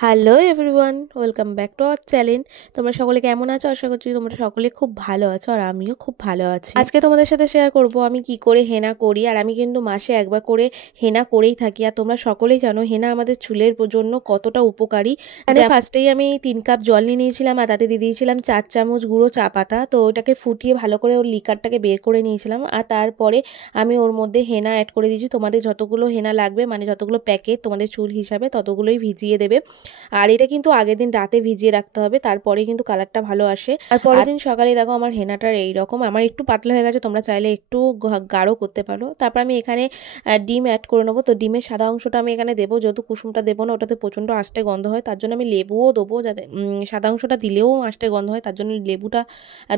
Hello everyone, welcome back to our channel. তোমরা সকলে কেমন আছো? আশা করছি তোমরা সকলে খুব ভালো আছো, আর আমিও খুব ভালো আছি। আজকে তোমাদের সাথে শেয়ার করব আমি কি করে হেনা করি। আর আমি কিন্তু মাসে একবার করে হেনা করেই থাকি। আর তোমরা সকলেই জানো হেনা আমাদের চুলের জন্য কতটা উপকারী। মানে ফার্স্টেই আমি 3 কাপ জল নিয়ে নিয়েছিলাম, আর তাতে দিয়ে দিয়েছিলাম 4 চামচ গুঁড়ো চা পাতা। তো ওটাকে ফুটিয়ে ভালো করে ওর লিকারটাকে বের করে নিয়েছিলাম। আর তারপরে আমি ওর মধ্যে হেনা অ্যাড করে দিয়েছি। তোমাদের যতগুলো হেনা লাগবে, মানে যতগুলো প্যাকেট তোমাদের চুল হিসাবে, ততগুলোই ভিজিয়ে দেবে। আর এটা কিন্তু আগের দিন রাতে ভিজিয়ে রাখতে হবে, তারপরে কিন্তু কালারটা ভালো আসে। আর পরের দিন সকালে দেখো আমার হেনাটার এইরকম, আমার একটু পাতলা হয়ে গেছে, তোমরা চাইলে একটু গাঢ় করতে পারো। তারপর আমি এখানে ডিম অ্যাড করে নেবো। তো ডিমের সাদা অংশটা আমি এখানে দেবো, যেহেতু কুসুমটা দেবো না, ওটাতে প্রচণ্ড আষ্টে গন্ধ হয়, তার জন্য আমি লেবুও দেবো, যাতে সাদা অংশটা দিলেও আষ্টে গন্ধ হয়, তার জন্য লেবুটা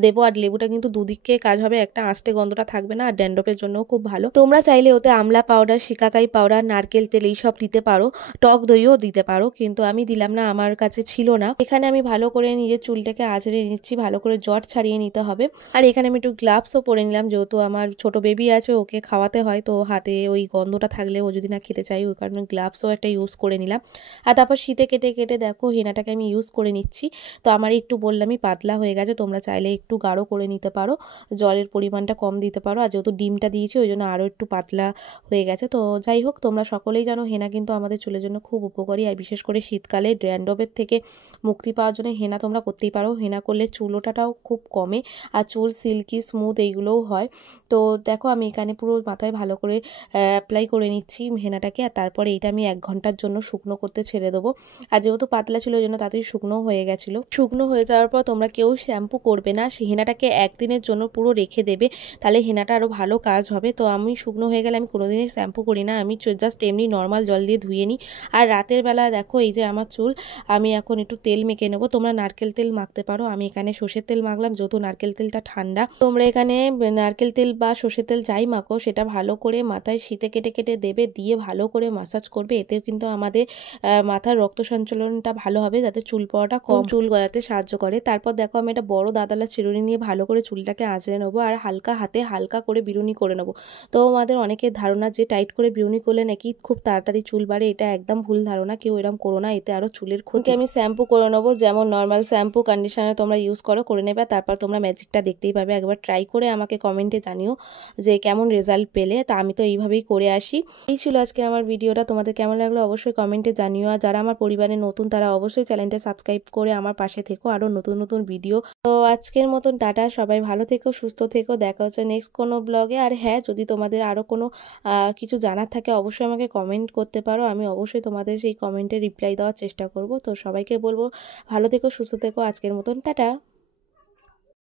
দেবো। আর লেবুটা কিন্তু দুদিকে কাজ হবে, একটা আষ্টে গন্ধটা থাকবে না, আর ড্যান্ড্রফের জন্যও খুব ভালো। তোমরা চাইলে ওতে আমলা পাউডার, শিকাকাই পাউডার, নারকেল তেল এইসব দিতে পারো, টক দইও দিতে পারো, কিন্তু আমি দিলাম না, আমার কাছে ছিল না। এখানে আমি ভালো করে নিজের চুলটাকে আঁচড়ে নিচ্ছি, ভালো করে জট ছাড়িয়ে নিতে হবে। আর এখানে আমি একটু গ্লাভসও পরে নিলাম, যেহেতু আমার ছোট বেবি আছে, ওকে খাওয়াতে হয়, তো হাতে ওই গন্ধটা থাকলে ও যদি না খেতে চাই, ওই কারণে গ্লাভসও একটা ইউজ করে নিলাম। আর তারপর শীতে কেটে কেটে দেখো হেনাটাকে আমি ইউজ করে নিচ্ছি। তো আমার একটু বললামই পাতলা হয়ে গেছে, তোমরা চাইলে একটু গাঢ় করে নিতে পারো, জলের পরিমাণটা কম দিতে পারো। আর যেহেতু ডিমটা দিয়েছি ওই জন্য আরও একটু পাতলা হয়ে গেছে। তো যাই হোক, তোমরা সকলেই জানো হেনা কিন্তু আমাদের চুলের জন্য খুব উপকারী। আর বিশেষ করে শীতকালে ড্যান্ড্রফের থেকে মুক্তি পাওয়ার জন্য হেনা তোমরা করতেই পারো। হেনা করলে চুল ওঠাটাও খুব কমে, আর চুল সিল্কি স্মুথ এইগুলোও হয়। তো দেখো আমি এখানে পুরো মাথায় ভালো করে অ্যাপ্লাই করে নিচ্ছি হেনাটাকে। আর তারপরে এইটা আমি 1 ঘন্টার জন্য শুকনো করতে ছেড়ে দেবো। আর যেহেতু পাতলা ছিল ওই জন্য তাড়াতাড়ি শুকনো হয়ে গেছিলো। শুকনো হয়ে যাওয়ার পর তোমরা কেউ শ্যাম্পু করবে না, হেনাটাকে 1 দিনের জন্য পুরো রেখে দেবে, তাহলে হেনাটা আরও ভালো কাজ হবে। তো আমি শুকনো হয়ে গেলে আমি কোনোদিনই শ্যাম্পু করি না, আমি জাস্ট এমনি নর্মাল জল দিয়ে ধুয়ে নিই। আর রাতের বেলা দেখো এই যে আমার চুল, আমি এখন একটু তেল মেখে নেবো। তোমরা নারকেল তেল মাখতে পারো, আমি এখানে সর্ষের তেল মাখলাম, যেহেতু নারকেল তেলটা ঠান্ডা। তোমরা এখানে নারকেল তেল বা সর্ষের তেল যাই মাখো, সেটা ভালো করে মাথায় শীতে কেটে কেটে দেবে, দিয়ে ভালো করে মাসাজ করবে। এতেও কিন্তু আমাদের মাথার রক্ত সঞ্চালনটা ভালো হবে, যাতে চুল পড়াটা কম, চুল গজাতে সাহায্য করে। তারপর দেখো আমি একটা বড় দাঁতালা চিরুনি নিয়ে ভালো করে চুলটাকে আঁচড়ে নেবো, আর হালকা হাতে হালকা করে বিরুনি করে নেবো। তো আমাদের অনেকের ধারণা যে টাইট করে বিরুনি করলে নাকি খুব তাড়াতাড়ি চুল বাড়ে, এটা একদম ভুল ধারণা, কেউ এরকম করো না, এতে আরও চুলের ক্ষতি। আমি শ্যাম্পু করে নেবো, যেমন নর্মাল শ্যাম্পু কন্ডিশনার তোমরা ইউজ করো, করে নেবে। তারপর তোমরা ম্যাজিকটা দেখতেই পাবে, একবার ট্রাই করে আমাকে কমেন্টে জানিও যে কেমন রেজাল্ট পেলে। তা আমি তো এইভাবেই করে আসি। এই ছিল আজকে আমার ভিডিওটা, তোমাদের কেমন লাগলো অবশ্যই কমেন্টে জানিও। আর যারা আমার পরিবারে নতুন তারা অবশ্যই চ্যানেলটা সাবস্ক্রাইব করে আমার পাশে থেকো, আরও নতুন নতুন ভিডিও। তো আজকের মতন টাটা, সবাই ভালো থেকো, সুস্থ থেকো, দেখা হচ্ছে নেক্সট কোনো ব্লগে। আর হ্যাঁ, যদি তোমাদের আরও কোনো কিছু জানার থাকে অবশ্যই আমাকে কমেন্ট করতে পারো, আমি অবশ্যই তোমাদের সেই কমেন্টে রিপ্লাই দেওয়ার চেষ্টা করব। তো সবাইকে বলবো ভালো থেকো, সুস্থ থেকো, আজকের মতন টাটা।